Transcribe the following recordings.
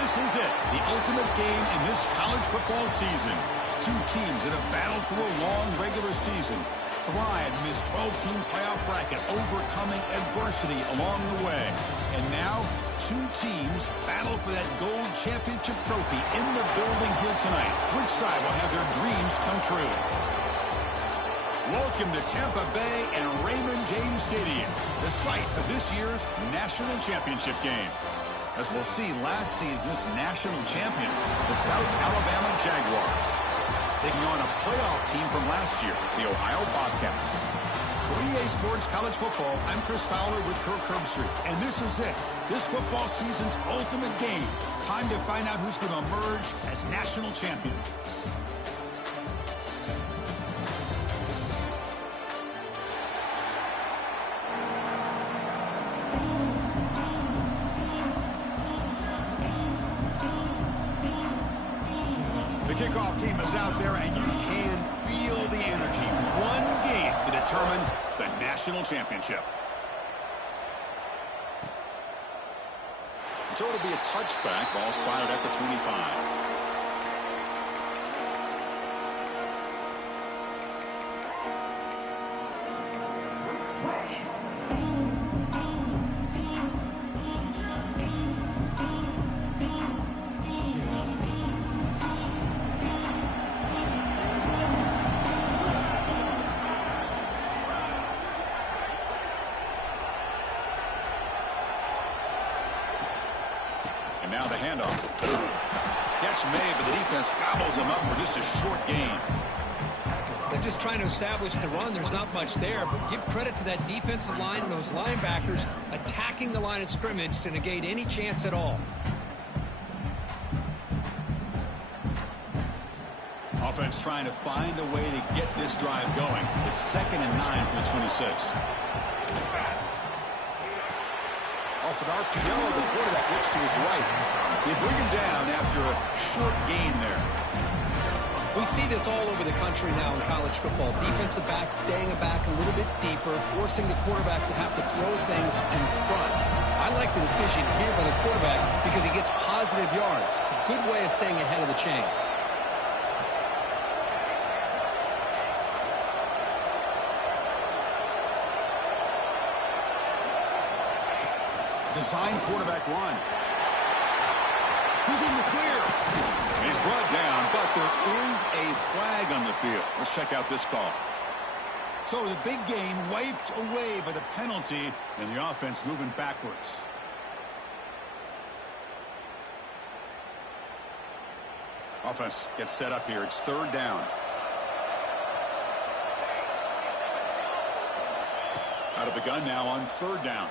This is it, the ultimate game in this college football season. Two teams that have battled through a long regular season, thrived in this 12-team playoff bracket, overcoming adversity along the way. And now, two teams battle for that gold championship trophy in the building here tonight. Which side will have their dreams come true? Welcome to Tampa Bay and Raymond James Stadium, the site of this year's national championship game. As we'll see, last season's national champions, the South Alabama Jaguars, taking on a playoff team from last year, the Ohio Bobcats. For EA Sports College Football, I'm Chris Fowler with Kirk Herbstreit, and this is it, this football season's ultimate game. Time to find out who's going to emerge as national champion. The kickoff team is out there, and you can feel the energy. One game to determine the national championship. So it'll be a touchback. Ball spotted at the 25. Now the handoff. Catch made, but the defense gobbles him up for just a short gain. They're just trying to establish the run. There's not much there, but give credit to that defensive line and those linebackers attacking the line of scrimmage to negate any chance at all. Offense trying to find a way to get this drive going. It's 2nd and 9 from the 26. Off an RPO, the quarterback looks to his right. They bring him down after a short gain there. We see this all over the country now in college football. Defensive backs staying back a little bit deeper, forcing the quarterback to have to throw things in front. I like the decision here by the quarterback because he gets positive yards. It's a good way of staying ahead of the chains. Design quarterback run. He's in the clear. And he's brought down, but there is a flag on the field. Let's check out this call. So the big gain wiped away by the penalty, and the offense moving backwards. Offense gets set up here. It's 3rd down. Out of the gun now on 3rd down.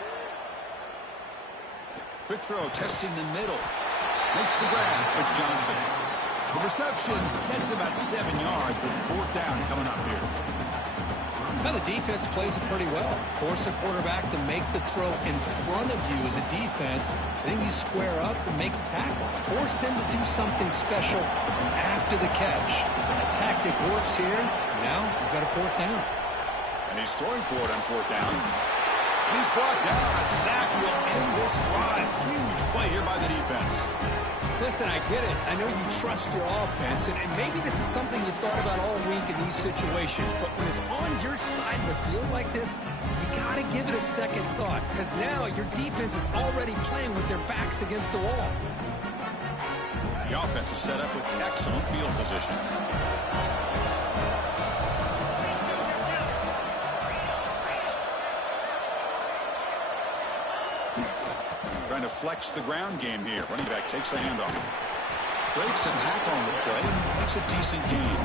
Quick throw, testing the middle. Makes the grab. It's Johnson. The reception, that's about 7 yards, but 4th down coming up here. Now the defense plays it pretty well. Force the quarterback to make the throw in front of you as a defense. Then you square up and make the tackle. Force them to do something special after the catch. That tactic works here. Now you've got a 4th down. And he's throwing for it on 4th down. He's brought down. A sack will end this drive. Huge play here by the defense. Listen, I get it. I know you trust your offense, and maybe this is something you thought about all week in these situations, but when it's on your side of the field like this, you got to give it a second thought, because now your defense is already playing with their backs against the wall. The offense is set up with excellent field position. Trying to flex the ground game here. Running back takes the handoff. Breaks a tackle on the play and makes a decent gain.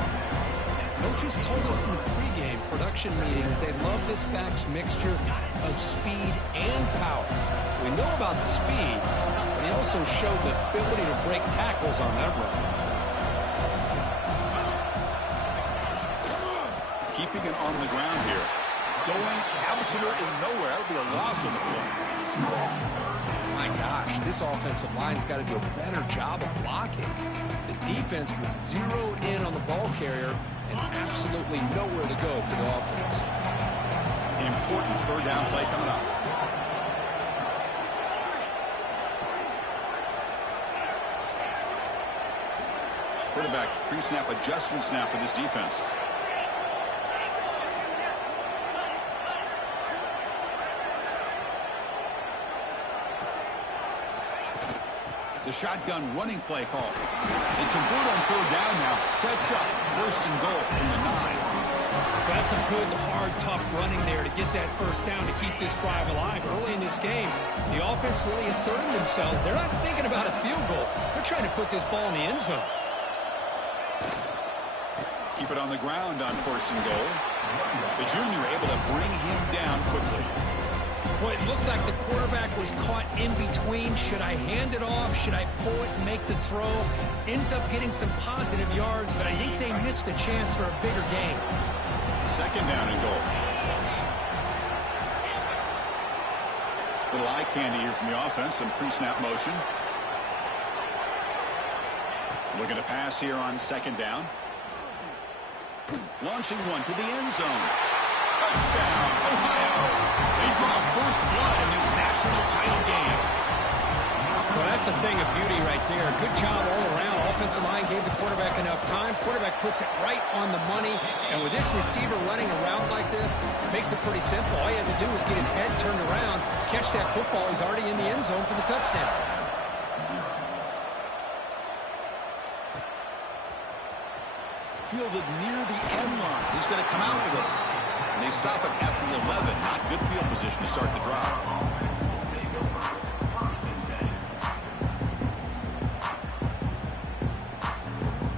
Coaches told us in the pregame production meetings they love this back's mixture of speed and power. We know about the speed, but he also showed the ability to break tackles on that run. Keeping it on the ground here. Going absolutely nowhere. That would be a loss on the play. My gosh, this offensive line's got to do a better job of blocking. The defense was zeroed in on the ball carrier and absolutely nowhere to go for the offense. Important 3rd down play coming up. Quarterback pre-snap adjustments now for this defense. The shotgun running play call. They convert on third down now. Sets up first and goal from the 9. That's some good, hard, tough running there to get that first down to keep this drive alive. Early in this game, the offense really asserted themselves. They're not thinking about a field goal. They're trying to put this ball in the end zone. Keep it on the ground on first and goal. The junior able to bring him down quickly. Boy, it looked like the quarterback was caught in between. Should I hand it off? Should I pull it and make the throw? Ends up getting some positive yards, but I think they missed a chance for a bigger gain. Second down and goal. Little eye candy here from the offense. Some pre-snap motion. Looking to pass here on second down. Launching one to the end zone. Touchdown, Ohio. They draw first blood in this national title game. Well, that's a thing of beauty right there. Good job all around. Offensive line gave the quarterback enough time. Quarterback puts it right on the money. And with this receiver running around like this, it makes it pretty simple. All he had to do was get his head turned around, catch that football. He's already in the end zone for the touchdown. Fielded near the end line. He's going to come out with it. And they stop him at the 11. Not good field position to start the drive.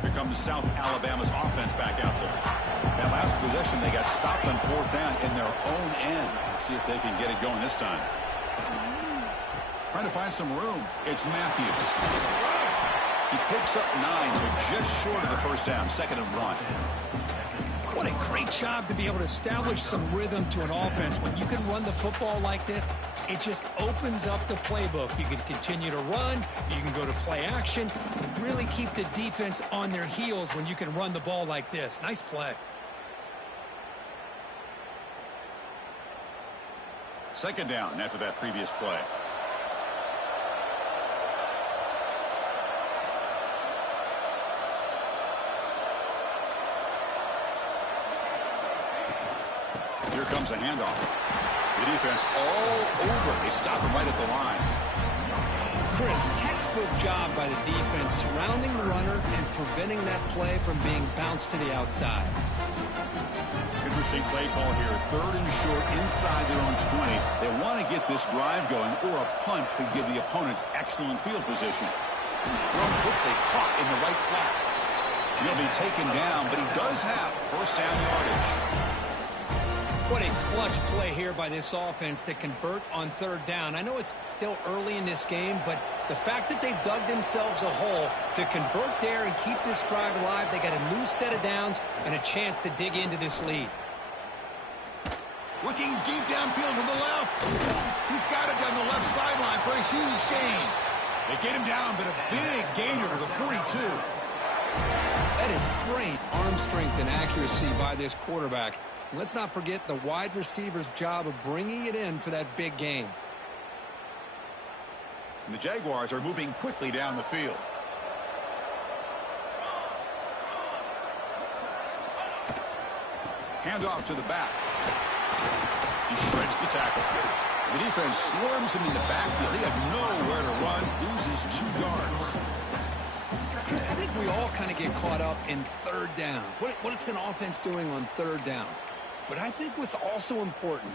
Here comes South Alabama's offense back out there. That last possession, they got stopped on fourth down in their own end. Let's see if they can get it going this time. Trying to find some room. It's Matthews. He picks up 9, so just short of the first down. Second and 1. What a great job to be able to establish some rhythm to an offense. When you can run the football like this, it just opens up the playbook. You can continue to run. You can go to play action. And really keep the defense on their heels when you can run the ball like this. Nice play. Second down after that previous play. Here comes a handoff. The defense all over. They stop him right at the line. Chris, textbook job by the defense surrounding the runner and preventing that play from being bounced to the outside. Interesting play call here. Third and short inside their own 20. They want to get this drive going, or a punt could give the opponents excellent field position. Thrown quickly, caught in the right flat. He'll be taken down, but he does have first down yardage. What a clutch play here by this offense to convert on third down. I know it's still early in this game, but the fact that they've dug themselves a hole to convert there and keep this drive alive, they got a new set of downs and a chance to dig into this lead. Looking deep downfield to the left. He's got it down the left sideline for a huge gain. They get him down, but a big gainer to the 42. That is great arm strength and accuracy by this quarterback. Let's not forget the wide receiver's job of bringing it in for that big gain. And the Jaguars are moving quickly down the field. Handoff to the back. He shreds the tackle. The defense swarms him in the backfield. He had nowhere to run. Loses 2 yards. Chris, I think we all kind of get caught up in third down. What's an offense doing on third down? But I think what's also important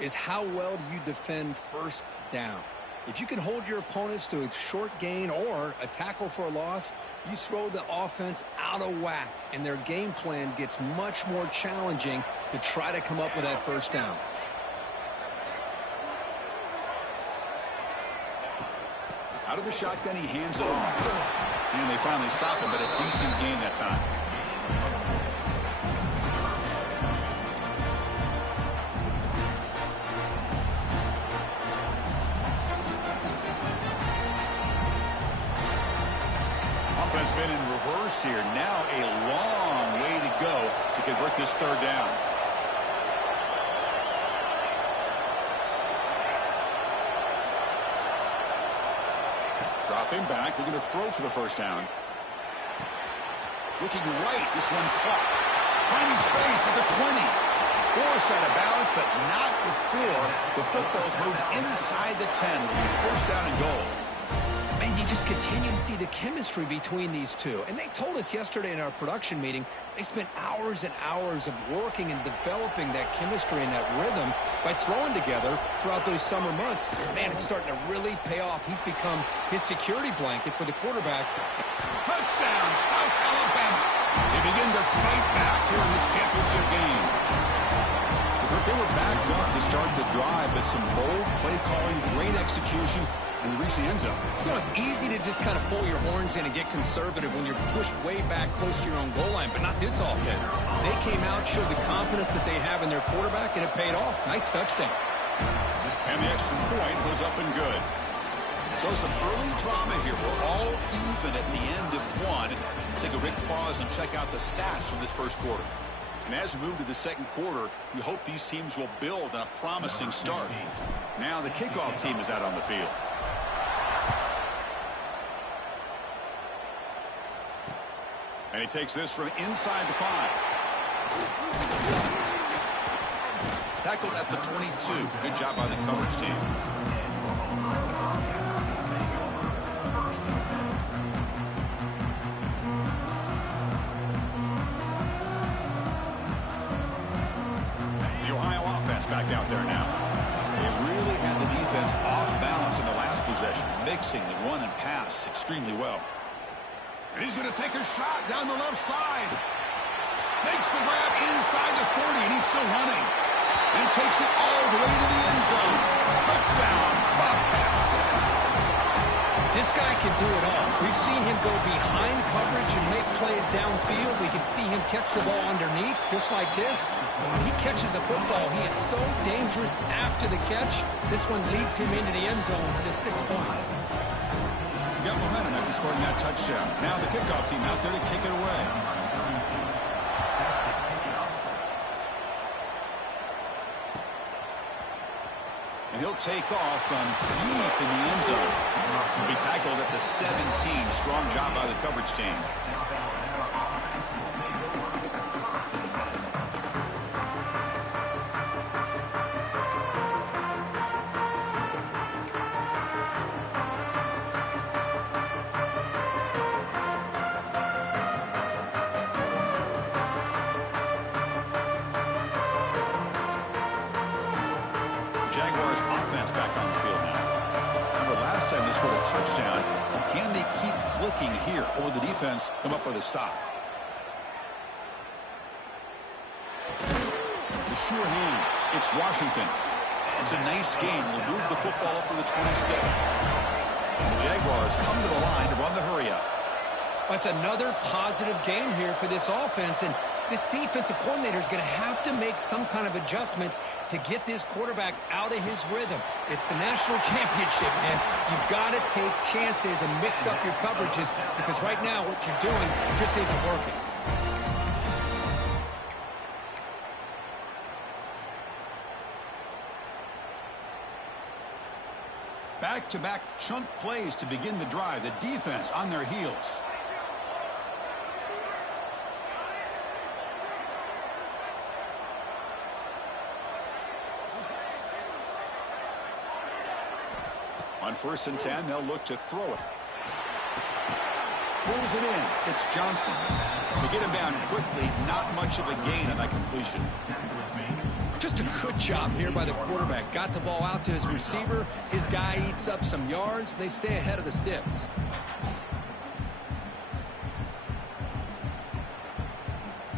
is how well you defend first down. If you can hold your opponents to a short gain or a tackle for a loss, you throw the offense out of whack, and their game plan gets much more challenging to try to come up with that first down. Out of the shotgun, he hands it off. And they finally stop him, but a decent gain that time. Offense been in reverse here. Now a long way to go to convert this third down. Drop him back. They're going to throw for the first down. Looking right. This one caught. Finding space at the 20. Forced out of bounds, but not before the football's moved inside the 10. Will be first down and goal. And you just continue to see the chemistry between these two. And they told us yesterday in our production meeting, they spent hours and hours of working and developing that chemistry and that rhythm by throwing together throughout those summer months. And man, it's starting to really pay off. He's become his security blanket for the quarterback. Touchdown, South Alabama. They begin to fight back here in this championship game. They were backed up to start the drive, but some bold play calling, great execution, and reach the end zone. You know, it's easy to just kind of pull your horns in and get conservative when you're pushed way back close to your own goal line, but not this offense. They came out, showed the confidence that they have in their quarterback, and it paid off. Nice touchdown. And the extra point was up and good. So some early drama here. We're all even at the end of one. Let's take a quick pause and check out the stats from this first quarter. And as we move to the second quarter, we hope these teams will build on a promising start. Now the kickoff team is out on the field. And he takes this from inside the 5. Tackled at the 22. Good job by the coverage team. Back out there now. They really had the defense off balance in the last possession, mixing the run and pass extremely well. And he's going to take a shot down the left side. Makes the grab inside the 30, and he's still running. And he takes it all the way to the end zone. Touchdown, Bobcats. This guy can do it all. We've seen him go behind coverage and make plays downfield. We can see him catch the ball underneath, just like this. And when he catches a football, he is so dangerous after the catch. This one leads him into the end zone for the 6 points. Got momentum after scoring that touchdown. Now the kickoff team out there to kick it away. And he'll take off from deep in the end zone. He'll be tackled at the 17. Strong job by the coverage team. Jaguars offense back on the field now. Remember last time they scored a touchdown. Can they keep clicking here, or will the defense come up with a stop? The sure hands. It's Washington. It's a nice game. We'll move the football up to the 27. And the Jaguars come to the line to run the hurry up. That's another positive game here for this offense, and this defensive coordinator is going to have to make some kind of adjustments to get this quarterback out of his rhythm. It's the national championship, man. You've got to take chances and mix up your coverages, because right now what you're doing just isn't working. Back-to-back chunk plays to begin the drive. The defense on their heels. On 1st and 10, they'll look to throw it. Pulls it in. It's Johnson. They get him down quickly. Not much of a gain on that completion. Just a good job here by the quarterback. Got the ball out to his receiver. His guy eats up some yards. They stay ahead of the sticks.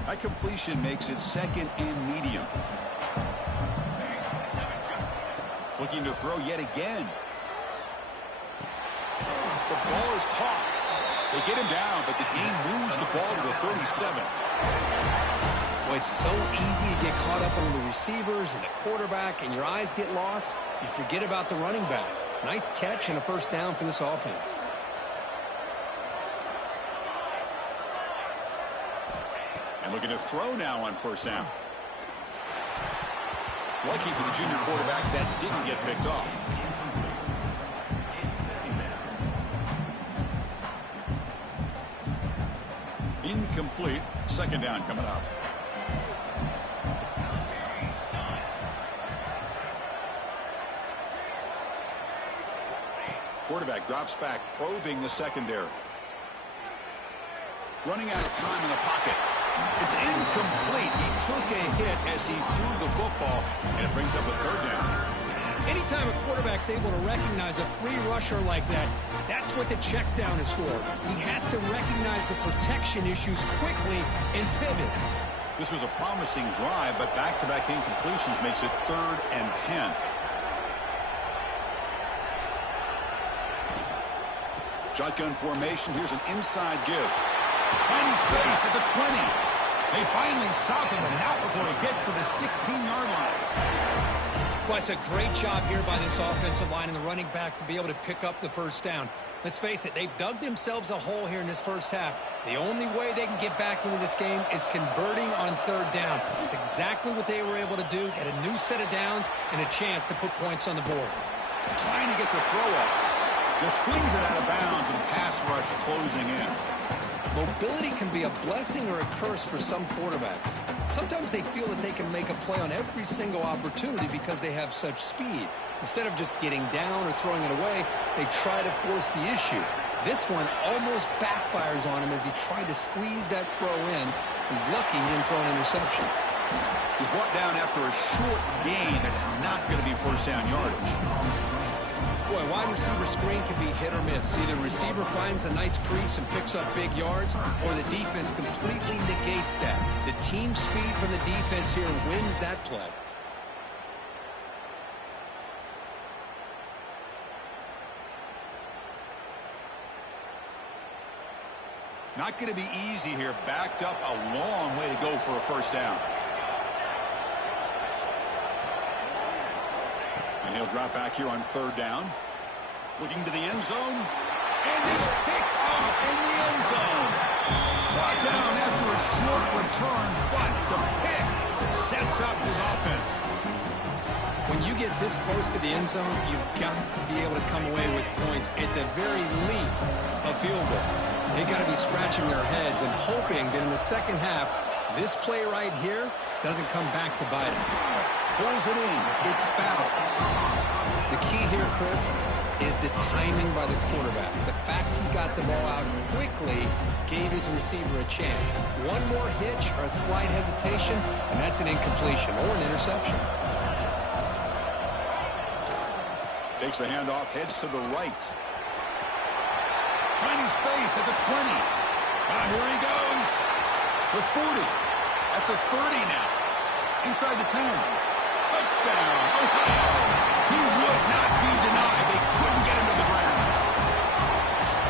That completion makes it 2nd and medium. Looking to throw yet again. The ball is caught. They get him down, but the game moves the ball to the 37. Well, it's so easy to get caught up on the receivers and the quarterback, and your eyes get lost. You forget about the running back. Nice catch and a first down for this offense. And looking to throw now on 1st down. Lucky for the junior quarterback, that didn't get picked off. incomplete. Second down coming up. Quarterback drops back, probing the secondary. Running out of time in the pocket. It's incomplete. He took a hit as he threw the football, and it brings up a third down. Anytime a quarterback's able to recognize a free rusher like that, that's what the check down is for. He has to recognize the protection issues quickly and pivot. This was a promising drive, but back-to-back incompletions makes it 3rd and 10. Shotgun formation. Here's an inside give. Finding space at the 20. They finally stop him, and not before he gets to the 16-yard line. Well, it's a great job here by this offensive line and the running back to be able to pick up the first down. Let's face it, they've dug themselves a hole here in this first half. The only way they can get back into this game is converting on 3rd down. It's exactly what they were able to do, get a new set of downs and a chance to put points on the board. Trying to get the throw off. Just flings it out of bounds, and pass rush closing in. Mobility can be a blessing or a curse for some quarterbacks. Sometimes they feel that they can make a play on every single opportunity because they have such speed. Instead of just getting down or throwing it away, they try to force the issue. This one almost backfires on him as he tried to squeeze that throw in. He's lucky he didn't throw an interception. He's brought down after a short gain that's not going to be first down yardage. Boy, wide receiver screen can be hit or miss. Either receiver finds a nice crease and picks up big yards, or the defense completely negates that. The team speed from the defense here wins that play. Not going to be easy here. Backed up a long way to go for a first down. And he'll drop back here on 3rd down. Looking to the end zone. And it's picked off in the end zone. Brought down after a short return, but the pick sets up his offense. When you get this close to the end zone, you've got to be able to come away with points, at the very least, a field goal. They got to be scratching their heads and hoping that in the second half, this play right here doesn't come back to bite it. Pulls it in. It's battle. The key here, Chris, is the timing by the quarterback. The fact he got the ball out quickly gave his receiver a chance. One more hitch or a slight hesitation, and that's an incompletion or an interception. Takes the handoff, heads to the right. Finding space at the 20. Here he goes. The 40. At the 30 now. Inside the 10. Touchdown, Ohio. He would not be denied. They couldn't get him to the ground.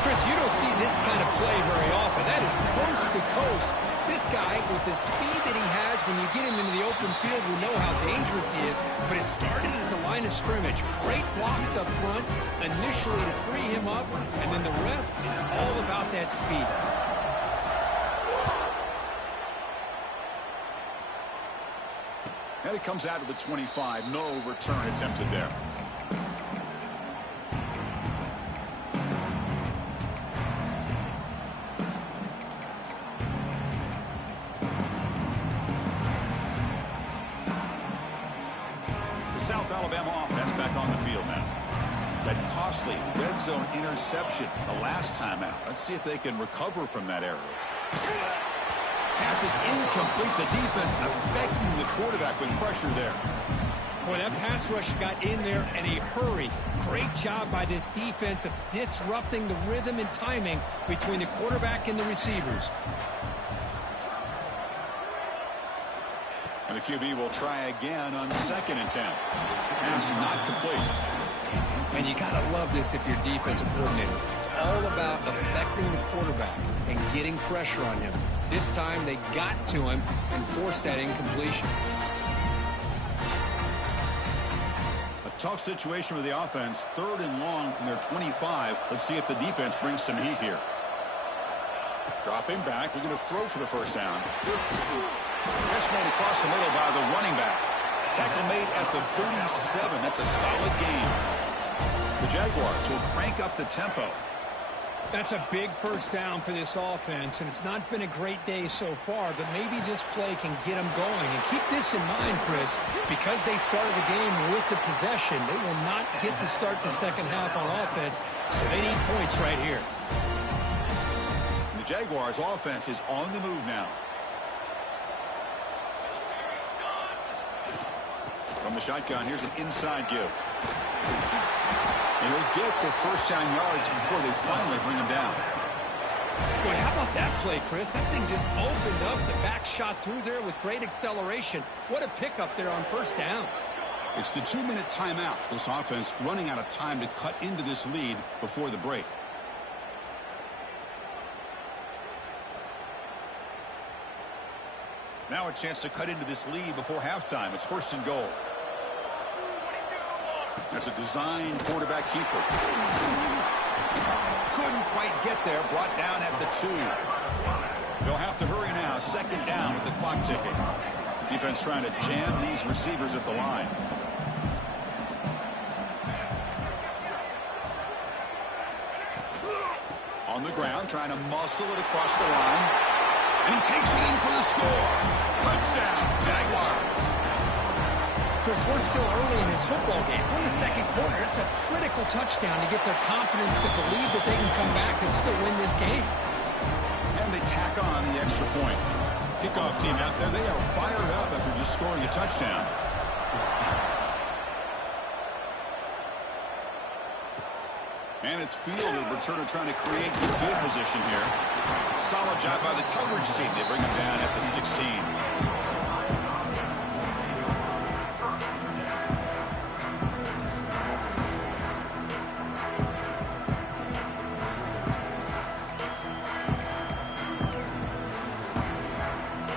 Chris, you don't see this kind of play very often. That is coast to coast. This guy, with the speed that he has, when you get him into the open field, we know how dangerous he is. But it started at the line of scrimmage. Great blocks up front, initially to free him up, and then the rest is all about that speed. And it comes out of the 25. No return attempted there. The South Alabama offense back on the field now. That costly red zone interception the last time out. Let's see if they can recover from that error. Pass is incomplete. The defense affecting the quarterback with pressure there. Boy, that pass rush got in there in a hurry. Great job by this defense of disrupting the rhythm and timing between the quarterback and the receivers. And the QB will try again on 2nd and 10. Pass not complete. And you got to love this if you're defensive coordinator. It's all about affecting the quarterback and getting pressure on him. This time they got to him and forced that incompletion. A tough situation with the offense. 3rd and long from their 25. Let's see if the defense brings some heat here. Dropping back. We're going to throw for the first down. Catch made across the middle by the running back. Tackle made at the 37. That's a solid gain. The Jaguars will crank up the tempo. That's a big first down for this offense, and it's not been a great day so far, but maybe this play can get them going. And keep this in mind, Chris, because they started the game with the possession, they will not get to start the second half on offense, so they need points right here. The Jaguars' offense is on the move now. From the shotgun, here's an inside give. And he'll get the first down yards before they finally bring him down. Boy, how about that play, Chris? That thing just opened up. The back shot through there with great acceleration. What a pickup there on first down. It's the 2-minute timeout. This offense running out of time to cut into this lead before the break. Now a chance to cut into this lead before halftime. It's 1st and goal. That's a design quarterback keeper. Couldn't quite get there. Brought down at the 2. They'll have to hurry now. 2nd down with the clock ticking. Defense trying to jam these receivers at the line. On the ground, trying to muscle it across the line. And he takes it in for the score. Touchdown, Jaguars. Chris, we're still early in this football game. We're in the second quarter. It's a critical touchdown to get their confidence to believe that they can come back and still win this game. And they tack on the extra point. Kickoff team out there, they are fired up after just scoring a touchdown. And it's fielded. Returner trying to create good field position here. Solid job by the coverage team. They bring him down at the 16.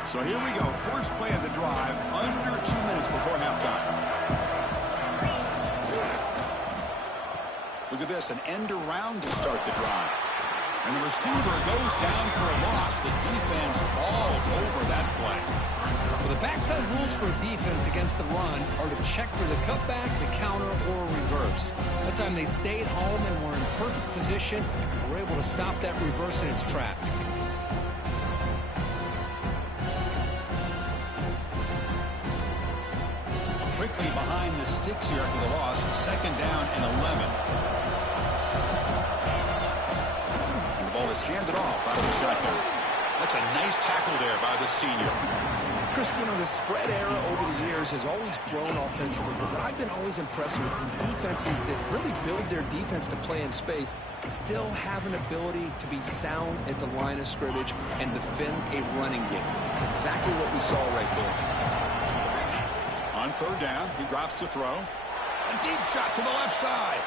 So here we go. First play of the drive, under 2 minutes before halftime. Look at this, an end around to start the drive. And the receiver goes down for a loss. The defense all over that play. Well, the backside rules for a defense against the run are to check for the cutback, the counter, or reverse. That time they stayed home and were in perfect position. Were able to stop that reverse in its track. Quickly behind the sticks here after the loss. 2nd down and 11. And the ball is handed off out of the shotgun. That's a nice tackle there by the senior. Chris, you know, the spread era over the years has always grown offensively, but what I've been always impressed with defenses that really build their defense to play in space still have an ability to be sound at the line of scrimmage and defend a running game. It's exactly what we saw right there. On 3rd down, he drops to throw. A deep shot to the left side.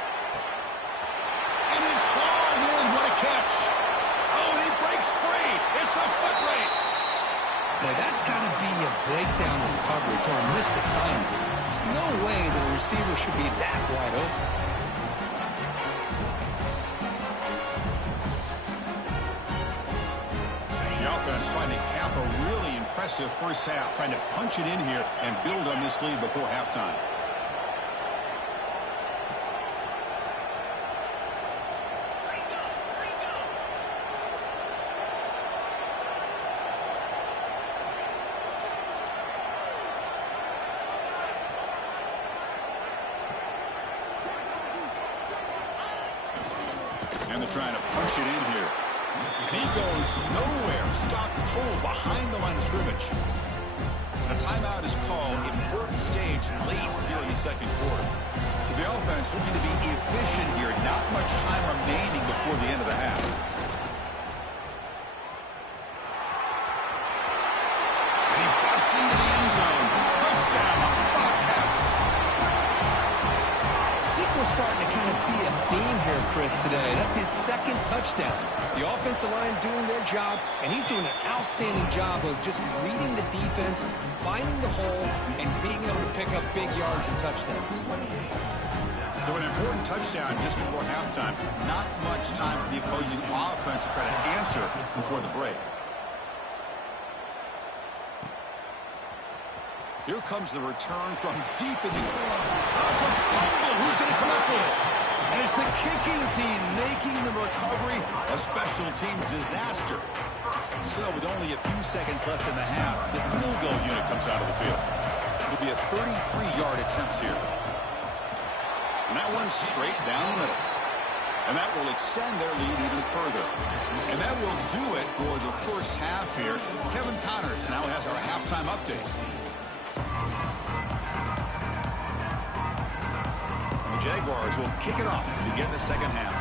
And it's hauled in. What a catch. Oh, and he breaks free. It's a foot race. Boy, that's got to be a breakdown in coverage or a missed assignment. There's no way the receiver should be that wide open. The offense trying to cap a really impressive first half, trying to punch it in here and build on this lead before halftime. And they're trying to push it in here. And he goes nowhere. Stopped cold behind the line of scrimmage. A timeout is called. Important stage late here in the second quarter. So the offense looking to be efficient here. Not much time remaining before the end of the half. And he busts into the end zone. Touchdown, Bobcats. I think we're starting to kind of see a theme here, Chris, today. That's his 2nd touchdown. The offensive line doing their job, and he's doing an outstanding job of just reading the defense, finding the hole, and being able to pick up big yards and touchdowns. So an important touchdown just before halftime. Not much time for the opposing offense to try to answer before the break. Here comes the return from deep in the... That's a fumble. Who's going to come up with it? And it's the kicking team making the recovery a special teams disaster. So with only a few seconds left in the half, the field goal unit comes out of the field. It'll be a 33-yard attempt here. And that one's straight down the middle. And that will extend their lead even further. And that will do it for the first half here. Kevin Connors now has our halftime update. And the Jaguars will kick it off to begin the second half.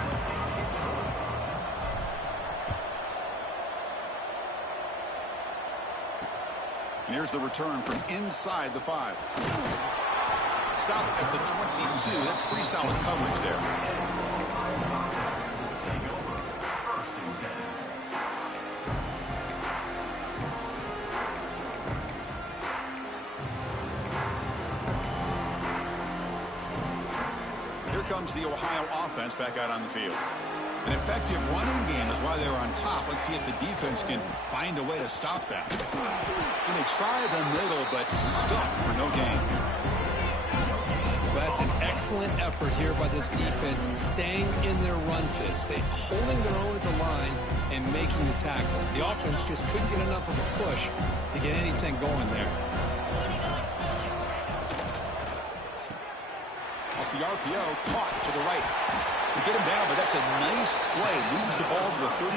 And here's the return from inside the 5. Stop at the 22. That's pretty solid coverage there. Here comes the Ohio offense back out on the field. An effective running game is why they're on top. Let's see if the defense can find a way to stop that. And they try the middle, but stuck for no gain. That's an excellent effort here by this defense, staying in their run fist, holding their own at the line and making the tackle. The offense just couldn't get enough of a push to get anything going there. Off the RPO, caught to the right. They get him down, but that's a nice play. Moves the ball to the 33.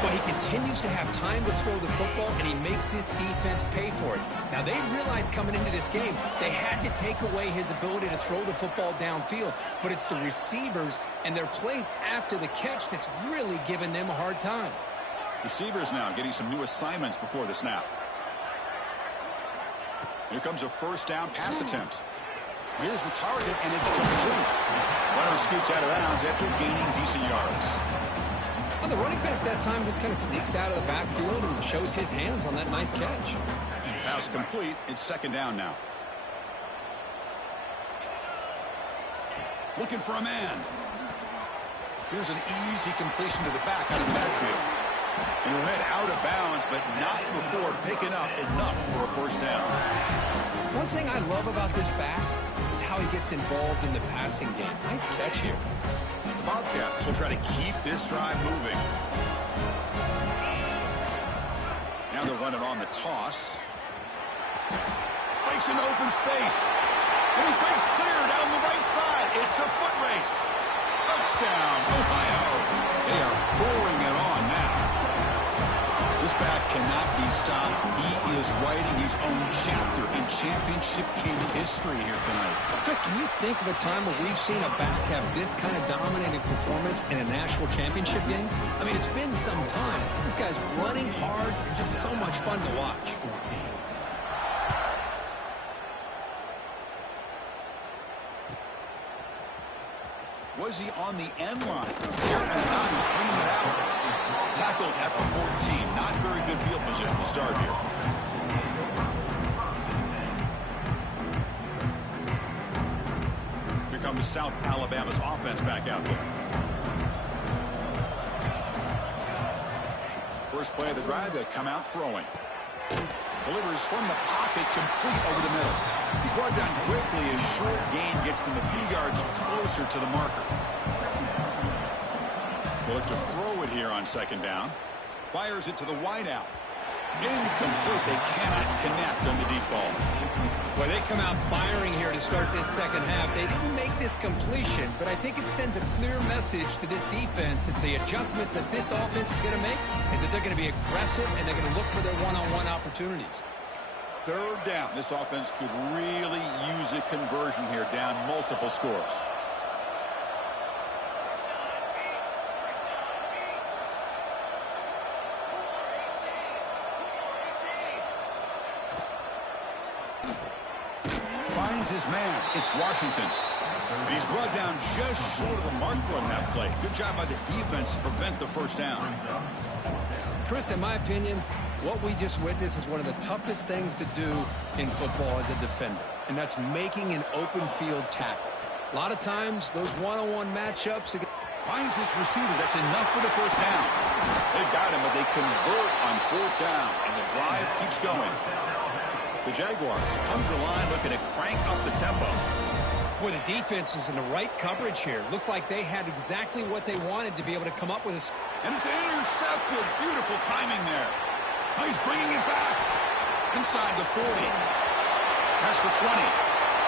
Well, he continues to have time to throw the football, and he makes his defense pay for it. Now, they realized coming into this game they had to take away his ability to throw the football downfield, but it's the receivers and their plays after the catch that's really giving them a hard time. Receivers now getting some new assignments before the snap. Here comes a first down pass attempt. Here's the target, and it's complete. Runner scoots out of bounds after gaining decent yards. Well, the running back that time just kind of sneaks out of the backfield and shows his hands on that nice catch. Pass complete. It's second down now. Looking for a man. Here's an easy completion to the back out of the backfield. And he'll head out of bounds, but not before picking up enough for a first down. One thing I love about this back is how he gets involved in the passing game. Nice catch here. The Bobcats will try to keep this drive moving. Now they're running on the toss. Breaks into open space. And he breaks clear down the right side. It's a foot race. Touchdown, Ohio. They are pouring it on now. This back cannot be stopped. He is writing his own chapter in championship game history here tonight. Chris, can you think of a time where we've seen a back have this kind of dominating performance in a national championship game? I mean, it's been some time. This guy's running hard and just so much fun to watch. Was he on the end line? Here and now he's bringing it out. Tackled at the 14. Not very good field position to start here. Here comes South Alabama's offense back out there. First play of the drive, they come out throwing. Delivers from the pocket, complete over the middle. He's brought down quickly. His short gain gets them a few yards closer to the marker. They'll look to throw it here on second down. Fires it to the wideout. Incomplete. They cannot connect on the deep ball. Well, they come out firing here to start this second half. They didn't make this completion, but I think it sends a clear message to this defense that the adjustments that this offense is going to make is that they're going to be aggressive and they're going to look for their one-on-one opportunities. Third down. This offense could really use a conversion here, down multiple scores. Finds his man. It's Washington. And he's brought down just short of the marker on that play. Good job by the defense to prevent the first down. Chris, in my opinion, what we just witnessed is one of the toughest things to do in football as a defender, and that's making an open field tackle. A lot of times, those one-on-one matchups... Finds his receiver. That's enough for the first down. They've got him, but they convert on fourth down, and the drive keeps going. The Jaguars come to the line looking to crank up the tempo. Boy, the defense was in the right coverage here. Looked like they had exactly what they wanted to be able to come up with this. And it's intercepted. Beautiful timing there. Oh, he's bringing it back. Inside the 40. Past the 20.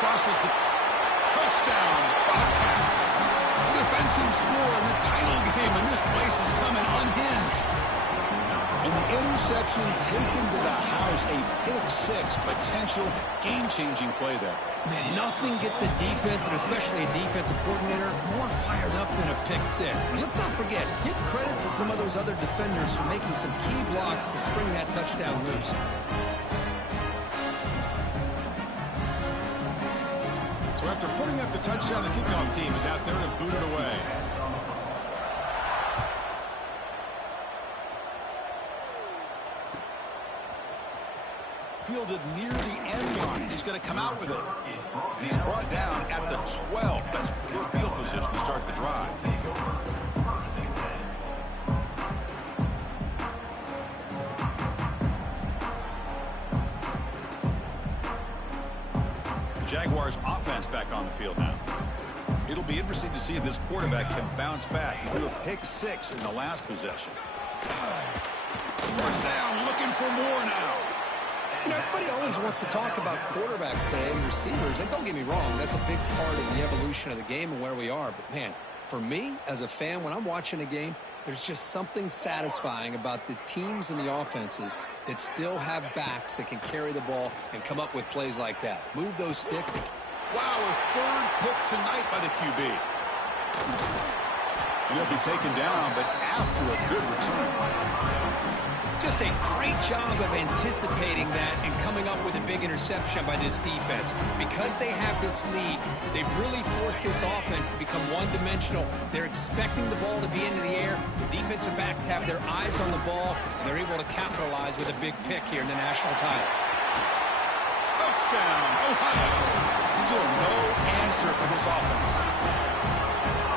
Crosses the touchdown. Bobcats. Defensive score in the title game, and this place is coming unhinged. And the interception taken to the house, a pick-6 potential game-changing play there. Man, nothing gets a defense, and especially a defensive coordinator, more fired up than a pick-6. And let's not forget, give credit to some of those other defenders for making some key blocks to spring that touchdown loose. So after putting up the touchdown, the kickoff team is out there to boot it away. Fielded near the end line. He's going to come out with it. And he's brought down at the 12. That's poor field position to start the drive. Jaguars offense back on the field now. It'll be interesting to see if this quarterback can bounce back. He threw a pick-6 in the last possession. First down, looking for more now. You know, everybody always wants to talk about quarterbacks today and receivers, and don't get me wrong, that's a big part of the evolution of the game and where we are. But, man, for me, as a fan, when I'm watching a game, there's just something satisfying about the teams and the offenses that still have backs that can carry the ball and come up with plays like that. Move those sticks. Wow, a third pick tonight by the QB. And he'll be taken down, but after a good return. Just a great job of anticipating that and coming up with a big interception by this defense. Because they have this lead, they've really forced this offense to become one-dimensional. They're expecting the ball to be into the air. The defensive backs have their eyes on the ball, and they're able to capitalize with a big pick here in the national title. Touchdown, Ohio. Still no answer for this offense.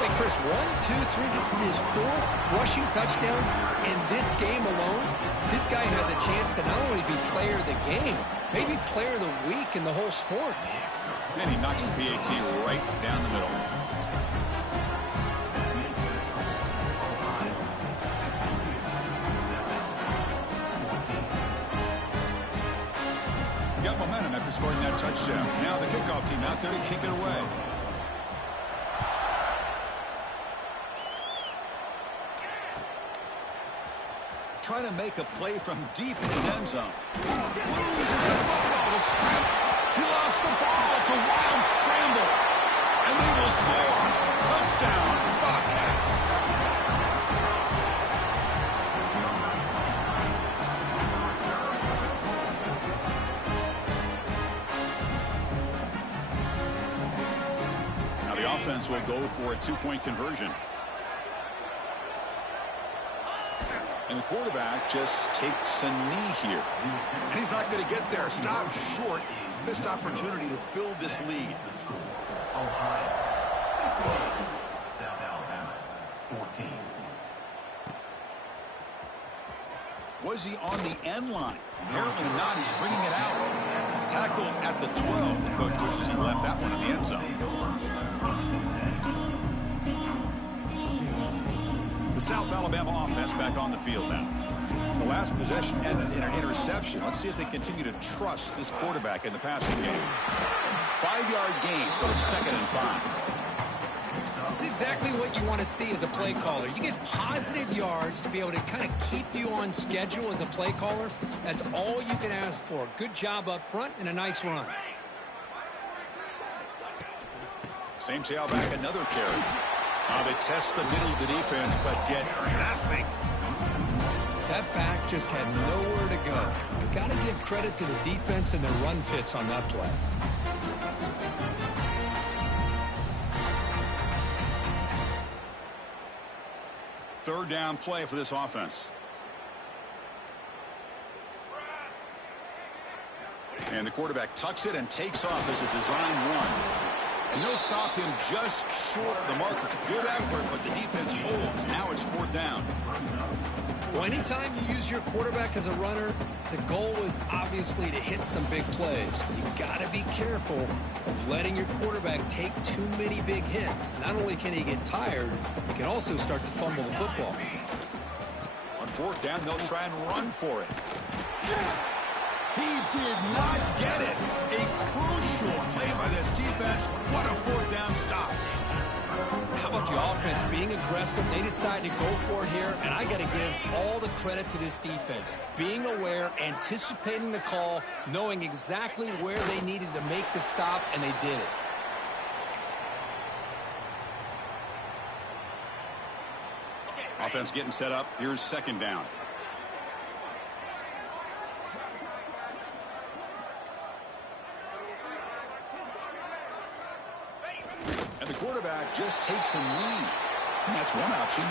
Wait, Chris, 1, 2, 3. This is his 4th rushing touchdown in this game alone. This guy has a chance to not only be player of the game, maybe player of the week in the whole sport. And he knocks the PAT right down the middle. Got momentum after scoring that touchdown. Now the kickoff team out there to kick it away. Trying to make a play from deep in his end zone. Loses the football to scramble. He lost the ball. It's a wild scramble. And they will score. Touchdown, Bobcats. Now the offense will go for a 2-point conversion. And the quarterback just takes a knee here. And he's not going to get there. Stop short. Missed opportunity to build this lead. South Alabama, 14. Was he on the end line? Apparently not. He's bringing it out. Tackled at the 12. The coach wishes he left that one in the end zone. The South Alabama offense back on the field now. The last possession ended in an interception. Let's see if they continue to trust this quarterback in the passing game. 5-yard gain, so it's 2nd and 5. That's exactly what you want to see as a play caller. You get positive yards to be able to kind of keep you on schedule as a play caller. That's all you can ask for. Good job up front and a nice run. Same tailback, another carry. They test the middle of the defense, but get nothing. That back just had nowhere to go. Got to give credit to the defense and their run fits on that play. Third down play for this offense. And the quarterback tucks it and takes off as a design run. And they'll stop him just short of the marker. Good effort, but the defense holds. Now it's 4th down. Well, anytime you use your quarterback as a runner, the goal is obviously to hit some big plays. You've got to be careful of letting your quarterback take too many big hits. Not only can he get tired, he can also start to fumble the football. On 4th down, they'll try and run for it. He did not get it. A crucial play by this defense. What a 4th down stop. How about the offense being aggressive? They decide to go for it here, and I got to give all the credit to this defense. Being aware, anticipating the call, knowing exactly where they needed to make the stop, and they did it. Offense getting set up. Here's 2nd down. And the quarterback just takes a knee. And that's one option.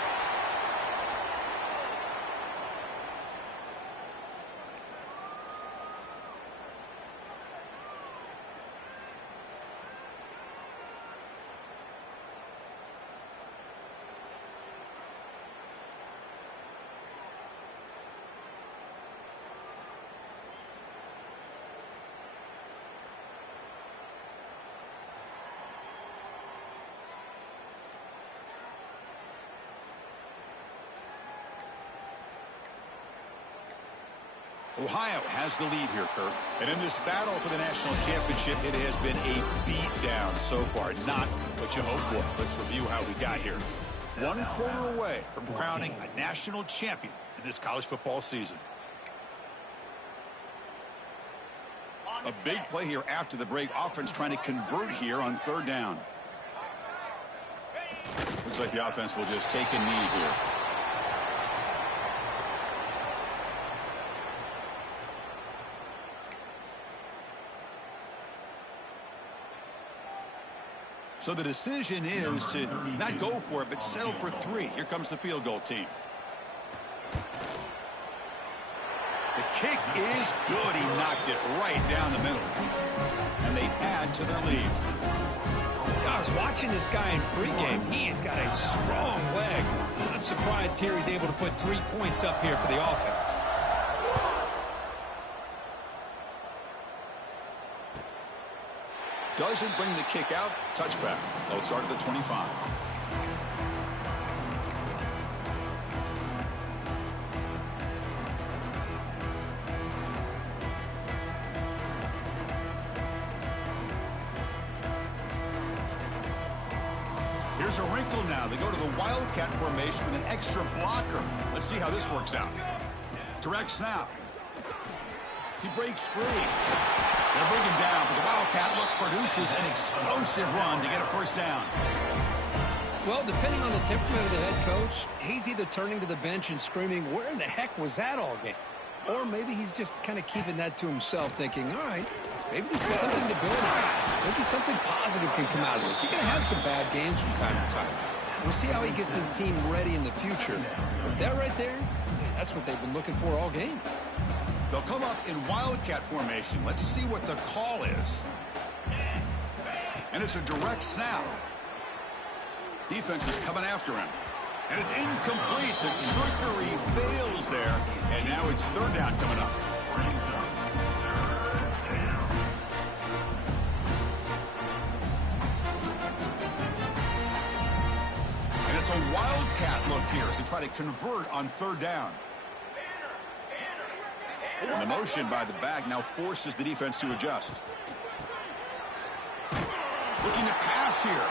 Ohio has the lead here, Kirk. And in this battle for the national championship, it has been a beatdown so far. Not what you hoped for. Let's review how we got here. 1 quarter away from crowning a national champion in this college football season. A big play here after the break. Offense trying to convert here on 3rd down. Looks like the offense will just take a knee here. So the decision is to not go for it, but settle for 3. Here comes the field goal team. The kick is good. He knocked it right down the middle. And they add to their lead. I was watching this guy in pregame. He's got a strong leg. I'm surprised here he's able to put 3 points up here for the offense. Doesn't bring the kick out. Touchback. They'll start at the 25. Here's a wrinkle now. They go to the Wildcat formation with an extra blocker. Let's see how this works out. Direct snap. He breaks free. They'll bring him down, but the Wildcat look produces an explosive run to get a 1st down. Well, depending on the temperament of the head coach, he's either turning to the bench and screaming, where the heck was that all game? Or maybe he's just kind of keeping that to himself, thinking, all right, maybe this is something to build on. Maybe something positive can come out of this. You're going to have some bad games from time to time. We'll see how he gets his team ready in the future. That right there, that's what they've been looking for all game. They'll come up in Wildcat formation. Let's see what the call is. And it's a direct snap. Defense is coming after him. And it's incomplete. The trickery fails there. And now it's 3rd down coming up. And it's a Wildcat look here as they try to convert on 3rd down. And the motion by the back now forces the defense to adjust. Looking to pass here.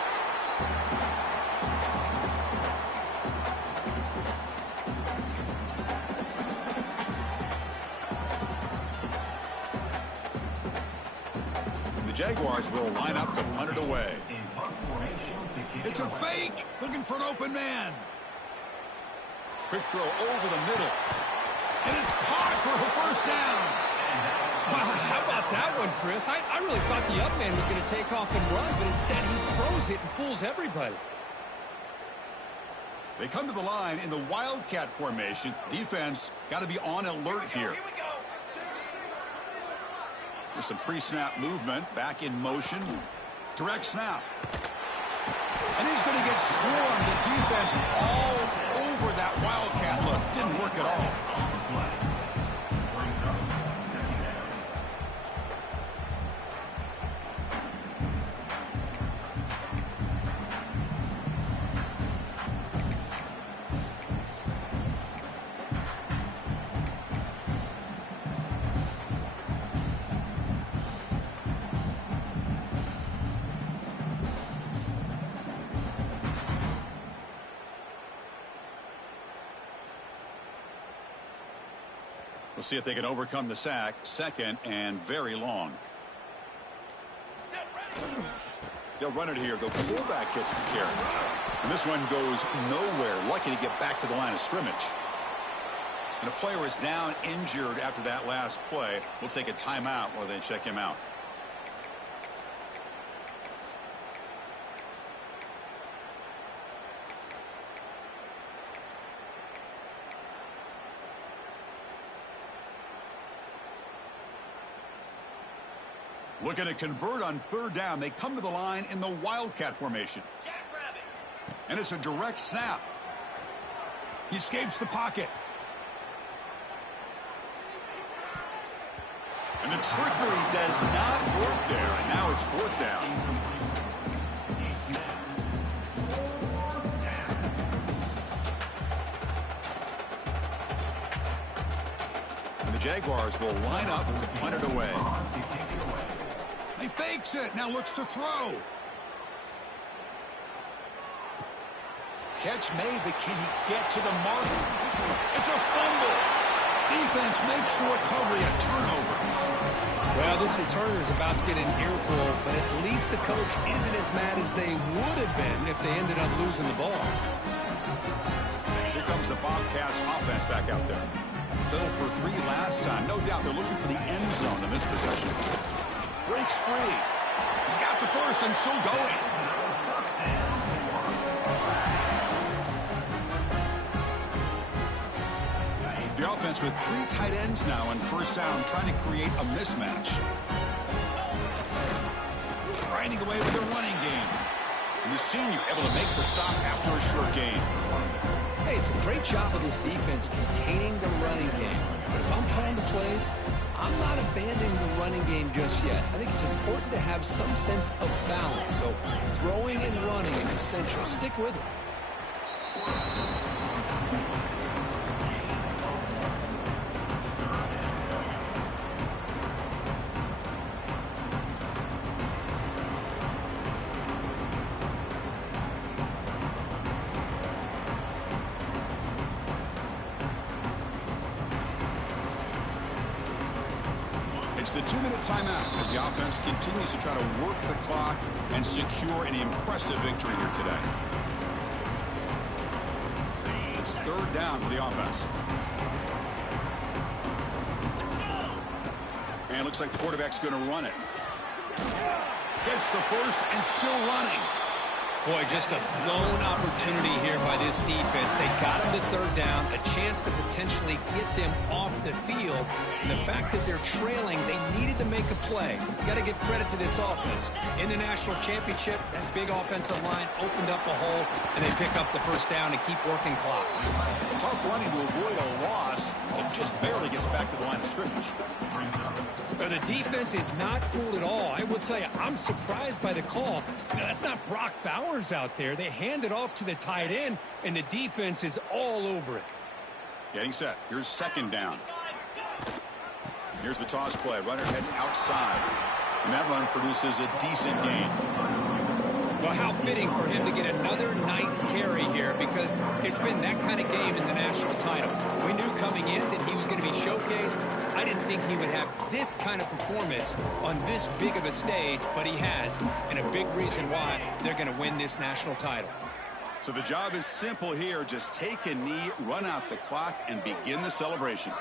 The Jaguars will line up to punt it away. It's a fake. Looking for an open man. Quick throw over the middle. And it's caught for a 1st down. Wow, how about that one, Chris? I really thought the up man was going to take off and run, but instead he throws it and fools everybody. They come to the line in the Wildcat formation. Defense got to be on alert here. There's some pre-snap movement back in motion. Direct snap. And he's going to get swarmed. The defense all over that Wildcat look. Didn't work at all. We'll see if they can overcome the sack. Second and very long. They'll run it here. The fullback gets the carry. And this one goes nowhere. Lucky to get back to the line of scrimmage. And a player is down injured after that last play. We'll take a timeout while they check him out. Looking to convert on third down. They come to the line in the Wildcat formation. And it's a direct snap. He escapes the pocket. And the trickery does not work there. And now it's fourth down. And the Jaguars will line up to punt it away. He fakes it. Now looks to throw. Catch made, but can he get to the mark? It's a fumble. Defense makes the recovery a turnover. Well, this returner is about to get an earful, but at least the coach isn't as mad as they would have been if they ended up losing the ball. Here comes the Bobcats offense back out there. Settled for 3 last time. No doubt they're looking for the end zone in this possession. Breaks free. He's got the first and still going. The offense with 3 tight ends now on first down, trying to create a mismatch. Grinding away with a running game. And the senior able to make the stop after a short gain. Hey, it's a great job of this defense containing the running game. But if I'm calling the plays, I'm not abandoning the running game just yet. I think it's important to have some sense of balance. So throwing and running is essential. Stick with it. It's the 2-minute timeout as the offense continues to try to work the clock and secure an impressive victory here today. It's third down for the offense. And it looks like the quarterback's going to run it. Gets the first and still running. Boy, just a blown opportunity here by this defense. They got him to third down, a chance to potentially get them off the field. And the fact that they're trailing, they needed to make a play. You got to give credit to this offense. In the national championship, that big offensive line opened up a hole, and they pick up the first down and keep working clock. Tough running to avoid a loss. It just barely gets back to the line of scrimmage. But the defense is not fooled at all. I will tell you, I'm surprised by the call. Now, that's not Brock Bowers out there. They hand it off to the tight end, and the defense is all over it. Getting set. Here's second down. Here's the toss play. Runner heads outside. And that run produces a decent gain. Well, how fitting for him to get another nice carry here, because it's been that kind of game in the national title. We knew coming in that he was going to be showcased. I didn't think he would have this kind of performance on this big of a stage, but he has, and a big reason why they're going to win this national title. So the job is simple here. Just take a knee, run out the clock, and begin the celebration.